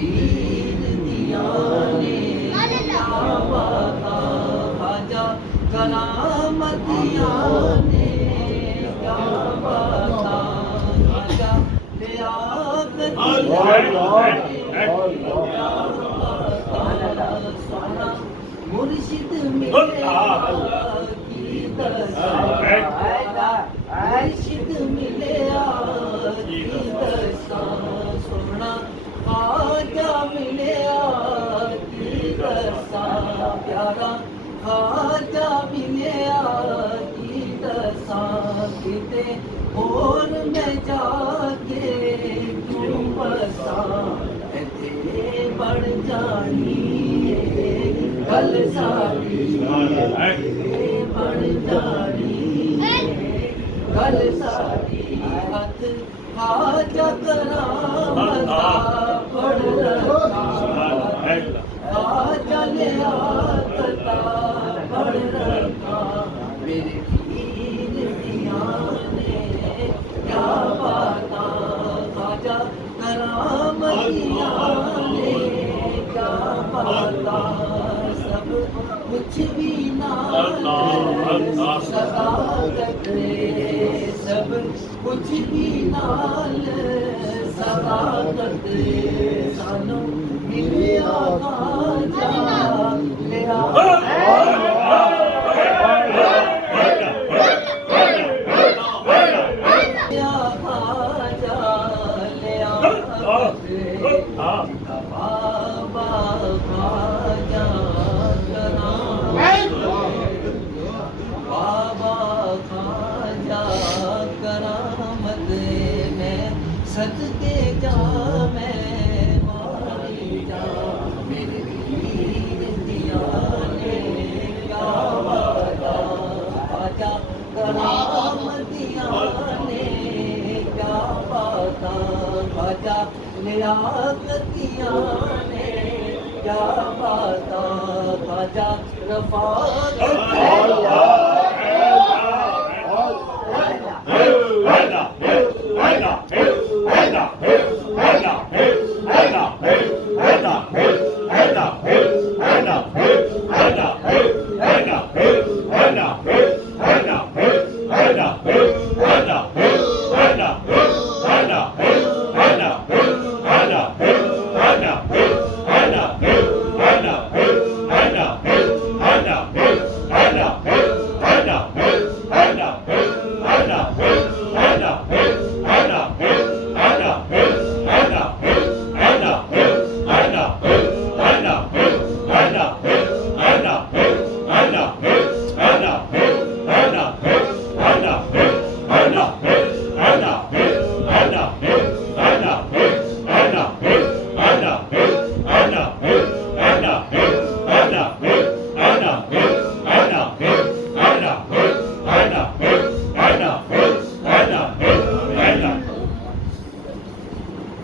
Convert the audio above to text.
पीर दिया ने क्या बाता ख्वाजा करामतिया ने क्या बाता ख्वाजा मुर्शिद मिले की दशा मुर्शिद मिले की दशा सोना ख्वाजा मिले की दशा प्यारा ख्वाजा मिले की दशा किते और मैं जाके क्यों बसा इथे बढ़ जानी गल सारी बढ़ जानी गल सारी हथ ख्वाजा करामता पढ़ रखा ख्वाजा ले आता पढ़ रखा मेरे पीर दिया ने क्या बाता ख्वाजा करामतिया ने क्या बाता सब कुछ भी नाल सदाकत सब कुछ भी नाल सदाकत सानू मिलिया ख्वाजा लिया सदके जा मैं मारी जा मेरे पीर दिया ने क्या बाता ख्वाजा करामतिया ने क्या बाता ख्वाजा लियाकतिया ने क्या बाता ख्वाजा रफ़ाकतिया